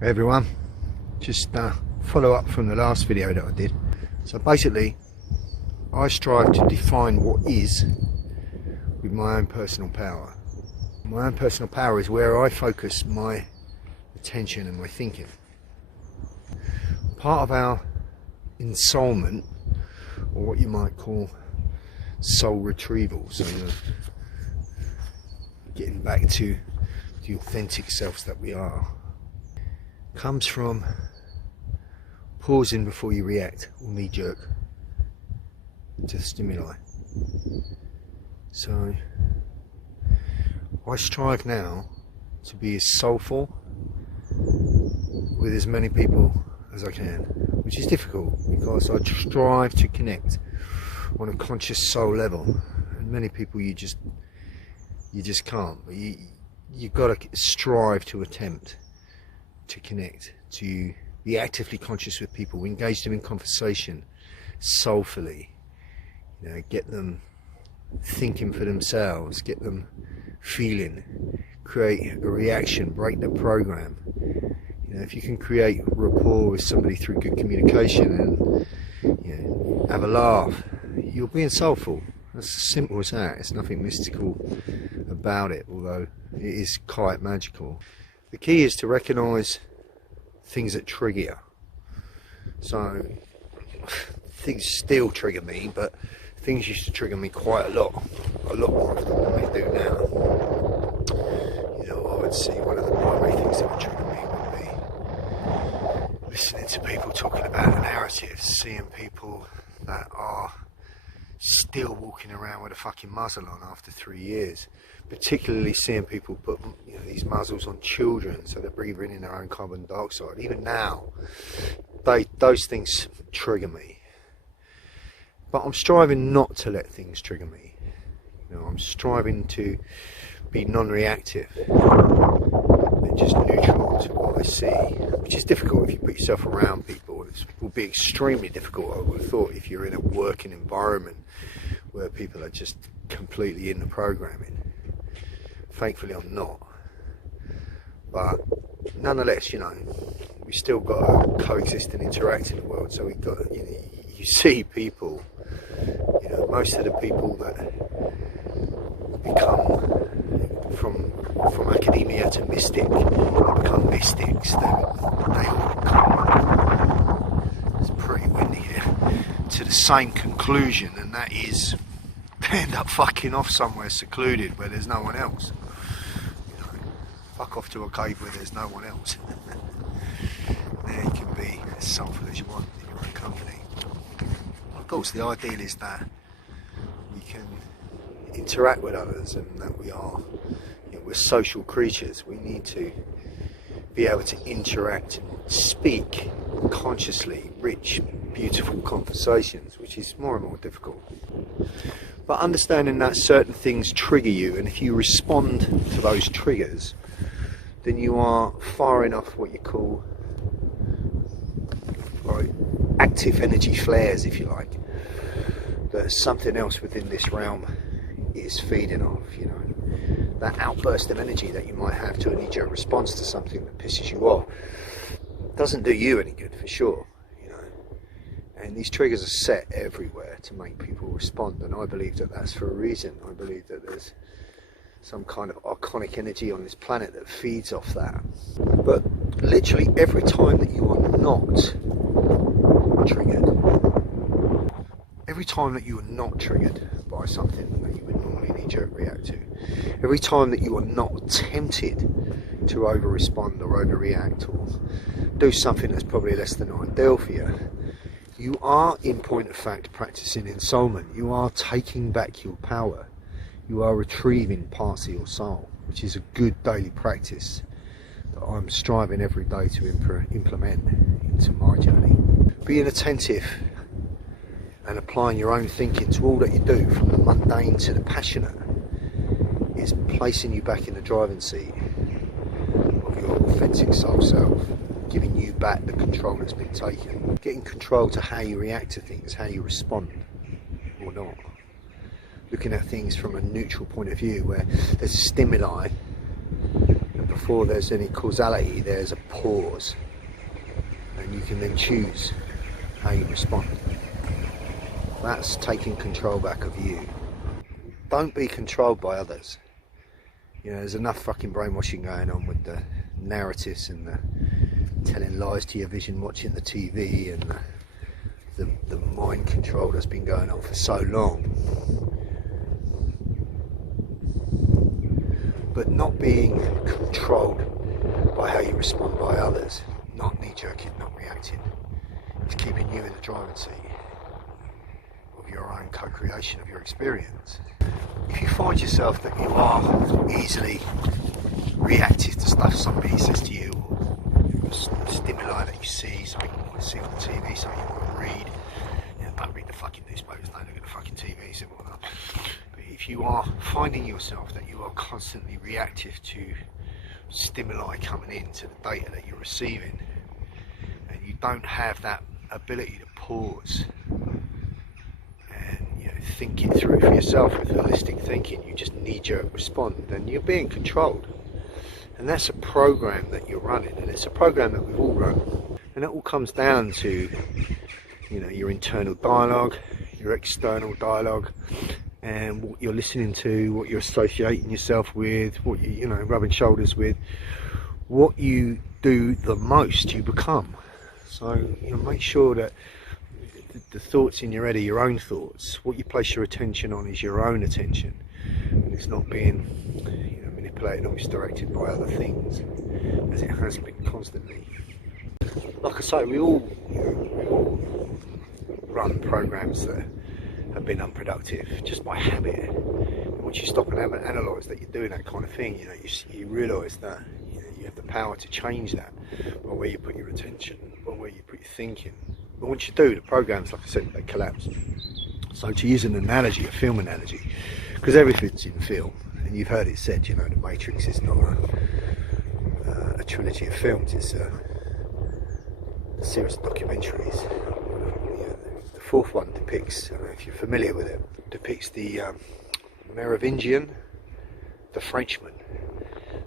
Hey everyone, just follow up from the last video that I did. So basically I strive to define what is with my own personal power. My own personal power is where I focus my attention and my thinking. Part of our ensoulment, or what you might call soul retrieval, so getting back to the authentic selves that we are, comes from pausing before you react or knee-jerk to the stimuli. So I strive now to be as soulful with as many people as I can, which is difficult because I strive to connect on a conscious soul level, and many people you just can't. But you've got to strive to attempt to connect, to be actively conscious with people, engage them in conversation soulfully, get them thinking for themselves, get them feeling, create a reaction, break the program. If you can create rapport with somebody through good communication and have a laugh, you're being soulful. That's as simple as that. It's nothing mystical about it, although it is quite magical. The key is to recognise things that trigger you. So things still trigger me, but things used to trigger me quite a lot more often than they do now. I would see one of the primary things that would trigger me would be listening to people talking about narratives, seeing people that are still walking around with a fucking muzzle on after 3 years, particularly seeing people put these muzzles on children so they're breathing in their own carbon dioxide. Even now, those things trigger me, but I'm striving not to let things trigger me. I'm striving to be non-reactive and just neutral to what I see, which is difficult if you put yourself around people. It will be extremely difficult, I would have thought, if you're in a working environment where people are just completely in the programming. Thankfully I'm not, but nonetheless, we still got to coexist and interact in the world. So we've got, you see people, most of the people that become from academia to mystic, become mystics, they all come, it's pretty windy here, to the same conclusion, and that is they end up fucking off somewhere secluded where there's no one else. Fuck off to a cave where there's no one else. There you can be as soulful as you want in your own company. Of course, the ideal is that we can interact with others, and that we are, we're social creatures. We need to be able to interact and speak consciously rich, beautiful conversations, which is more and more difficult. But understanding that certain things trigger you, and if you respond to those triggers, then you are far enough what you call active energy flares, if you like, that something else within this realm is feeding off. That outburst of energy that you might have to a knee-jerk response to something that pisses you off doesn't do you any good, for sure. And these triggers are set everywhere to make people respond, and I believe that that's for a reason. I believe that there's some kind of archonic energy on this planet that feeds off that. But literally every time that you are not triggered, every time that you are not triggered by something that you would normally knee-jerk react to, every time that you are not tempted to over-respond or over-react or do something that's probably less than ideal for you, you are, in point of fact, practicing ensoulment. You are taking back your power. You are retrieving parts of your soul, which is a good daily practice that I'm striving every day to implement into my journey. Being attentive and applying your own thinking to all that you do, from the mundane to the passionate, is placing you back in the driving seat of your authentic soul self, giving you back the control that's been taken, getting control to how you react to things, how you respond or not. Looking at things from a neutral point of view, where there's a stimuli that before there's any causality, there's a pause, and you can then choose how you respond. That's taking control back of you. Don't be controlled by others. You know, there's enough fucking brainwashing going on with the narratives and the telling lies to your vision, watching the TV, and the mind control that's been going on for so long. But not being controlled by how you respond by others, not knee-jerking, not reacting, is keeping you in the driving seat of your own co-creation of your experience. If you find yourself that you are easily reactive to stuff somebody says to you, or stimuli that you see, something you want to see on the TV, something you want to read, you know, don't read the fucking newspapers, don't look at the fucking TV, simple enough. But if you are finding yourself that you are constantly reactive to stimuli coming in, to the data that you're receiving, and you don't have that ability to pause and, you know, think it through for yourself with holistic thinking, you just knee-jerk respond, then you're being controlled. And that's a program that you're running, and it's a program that we've all run. And it all comes down to, you know, your internal dialogue, your external dialogue, and what you're listening to, what you're associating yourself with, what you know, rubbing shoulders with. What you do the most, you become. So, you know, make sure that the thoughts in your head are your own thoughts. What you place your attention on is your own attention, and it's not being, you know, manipulated or misdirected by other things, as it has been constantly. Like I say, we all run programs that have been unproductive just by habit. And once you stop and analyse that you're doing that kind of thing, you know, you realise that, you know, you have the power to change that by where you put your attention, by where you put your thinking. But once you do, the programs, like I said, they collapse. So to use an analogy, a film analogy, because everything's in film, and you've heard it said, you know, the Matrix is not a trilogy of films, it's a series of documentaries. The fourth one depicts, I don't know if you're familiar with it, depicts the Merovingian, the Frenchman,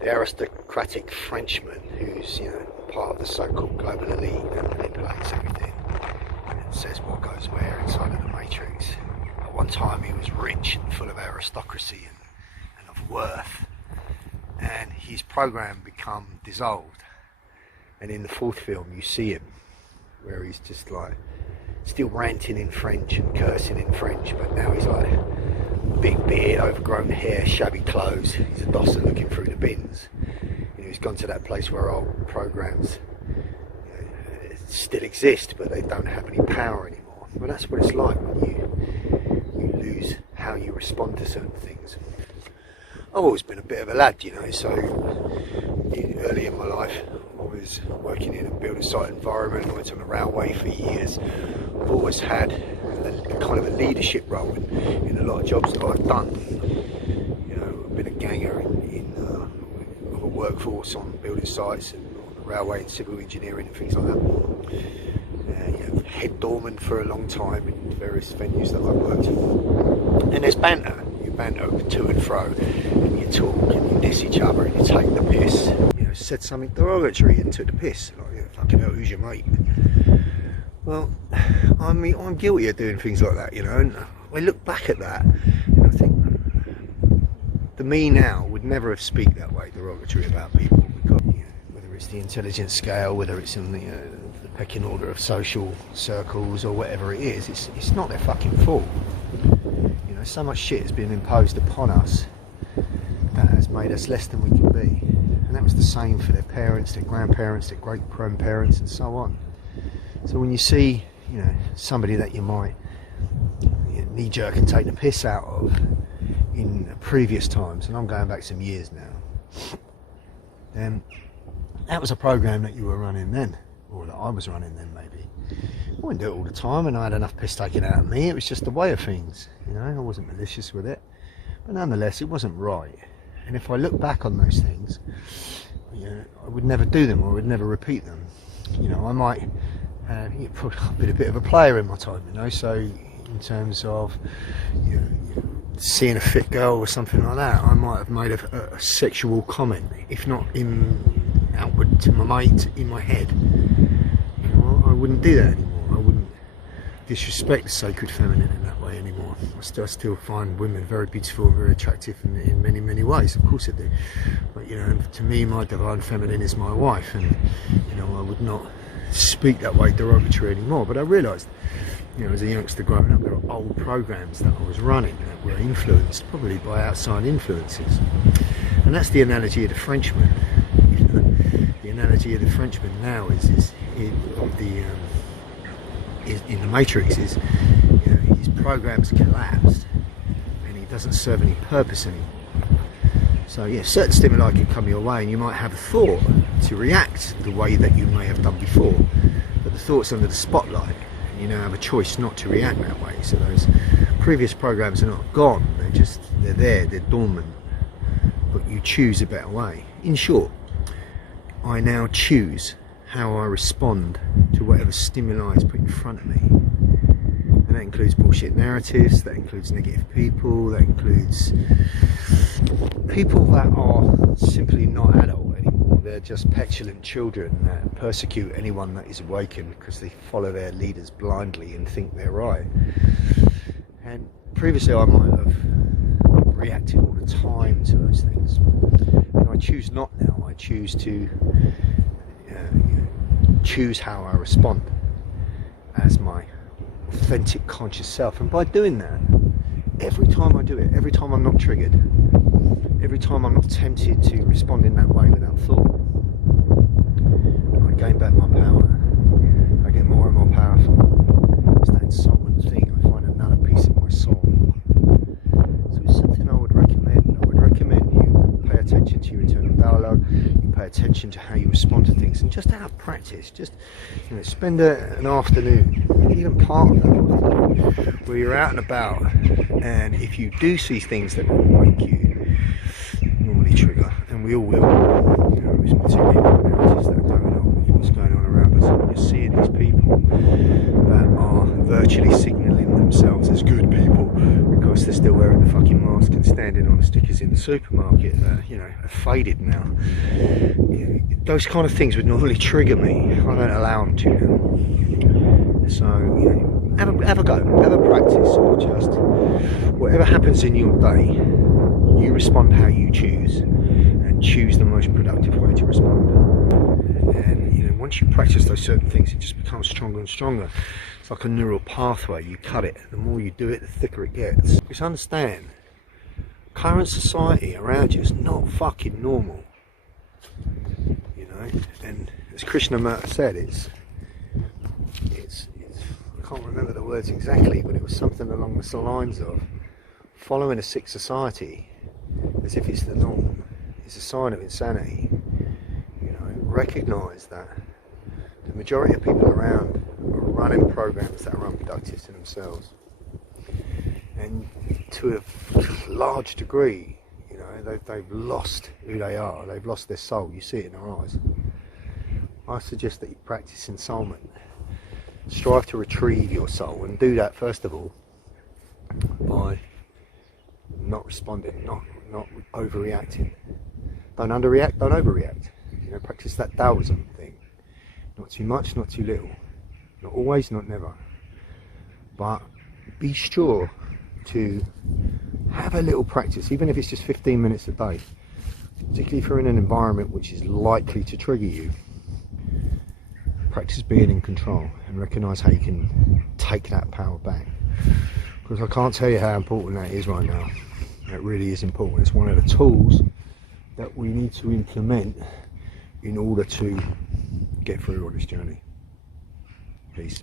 the aristocratic Frenchman who's, you know, part of the so-called global elite that manipulates everything and says what goes where inside of the Matrix. At one time he was rich and full of aristocracy and of worth, and his program become dissolved. And in the fourth film you see him where he's just like still ranting in French and cursing in French, but now he's like big beard, overgrown hair, shabby clothes. He's a dosser looking through the bins. You know, he's gone to that place where old programs, you know, still exist, but they don't have any power anymore. Well, that's what it's like when you lose how you respond to certain things. I've always been a bit of a lad, you know, so early in my life I was working in a building site environment. I went on a railway for years. I've always had a kind of a leadership role in a lot of jobs that I've done. You know, I've been a ganger of a workforce on building sites and on the railway and civil engineering and things like that. You know, head doorman for a long time in various venues that I've worked in. And there's banter. You banter to and fro, and you talk and you diss each other and you take the piss. You know, said something derogatory and took the piss. Like, you know, fucking hell, who's your mate? Well, I mean, I'm guilty of doing things like that, you know, and I look back at that and I think the me now would never have speak that way derogatory about people, because, you know, whether it's the intelligence scale, whether it's in the pecking order of social circles or whatever it is, it's not their fucking fault. You know, so much shit has been imposed upon us that has made us less than we can be, and that was the same for their parents, their grandparents, their great grandparents, and so on. So when you see, you know, somebody that you might, you know, knee-jerk and take the piss out of in previous times, and I'm going back some years now, then that was a program that you were running then, or that I was running then maybe. I wouldn't do it all the time, and I had enough piss taken out of me. It was just the way of things, you know. I wasn't malicious with it, but nonetheless it wasn't right. And if I look back on those things, you know, I would never do them, or I would never repeat them. You know, I might I've been a bit of a player in my time, you know, so in terms of, you know, seeing a fit girl or something like that, I might have made a sexual comment, if not outward to my mate, in my head. You know, I wouldn't do that anymore. I wouldn't disrespect the sacred feminine in that way anymore. I still find women very beautiful and very attractive in many, many ways. Of course I do. But you know, to me, my divine feminine is my wife, and you know, I would not speak that way derogatory anymore. But I realised, you know, as a youngster growing up, there were old programs that I was running that were influenced probably by outside influences. And that's the analogy of the Frenchman. You know, the analogy of the Frenchman now is in the Matrix is, you know, his programs collapsed and he doesn't serve any purpose anymore. So yeah, certain stimuli can come your way and you might have a thought to react the way that you may have done before, but the thought's under the spotlight and you now have a choice not to react that way. So those previous programs are not gone, they're there, they're dormant, but you choose a better way. In short, I now choose how I respond to whatever stimuli is put in front of me. And that includes bullshit narratives, that includes negative people, that includes people that are simply not adult anymore. They're just petulant children that persecute anyone that is awakened because they follow their leaders blindly and think they're right. And previously I might have reacted all the time to those things. And I choose not now. I choose to choose how I respond as my authentic conscious self. And by doing that, every time I do it, every time I'm not triggered, every time I'm not tempted to respond in that way without thought, I gain back my power. I get more and more powerful. It's that ensoulment thing. I find another piece of my soul. So it's something I would recommend. I would recommend you pay attention to your internal dialogue, you pay attention to how you respond to things, and just out of practice, just, you know, spend an afternoon, even part of that afternoon, where you're out and about, and if you do see things that will make you normally trigger, and we all will, you know, it's particularly narratives that are going on with what's going on around us, and you're seeing these people that are virtually signalling themselves as good people because they're still wearing the fucking mask and standing on the stickers in the supermarket that, you know, are faded now. You know, those kind of things would normally trigger me. I don't allow them to now. So, you know, have a go, have a practice, or just whatever happens in your day, you respond how you choose, and choose the most productive way to respond. And you know, once you practice those certain things, it just becomes stronger and stronger. It's like a neural pathway. You cut it. The more you do it, the thicker it gets. Just understand, current society around you is not fucking normal. You know, and as Krishnamurti said, it's I can't remember the words exactly, but it was something along the lines of following a sick society as if it's the norm is a sign of insanity. You know, recognise that the majority of people around are running programs that are unproductive to themselves, and to a large degree, you know, they've lost who they are. They've lost their soul. You see it in their eyes. I suggest that you practice ensoulment. Strive to retrieve your soul, and do that first of all by not responding, not overreacting. Don't underreact, don't overreact. You know, practice that Taoism thing. Not too much, not too little. Not always, not never. But be sure to have a little practice, even if it's just 15 minutes a day, particularly if you're in an environment which is likely to trigger you. Practice being in control and recognise how you can take that power back. Because I can't tell you how important that is right now. It really is important. It's one of the tools that we need to implement in order to get through on this journey. Peace.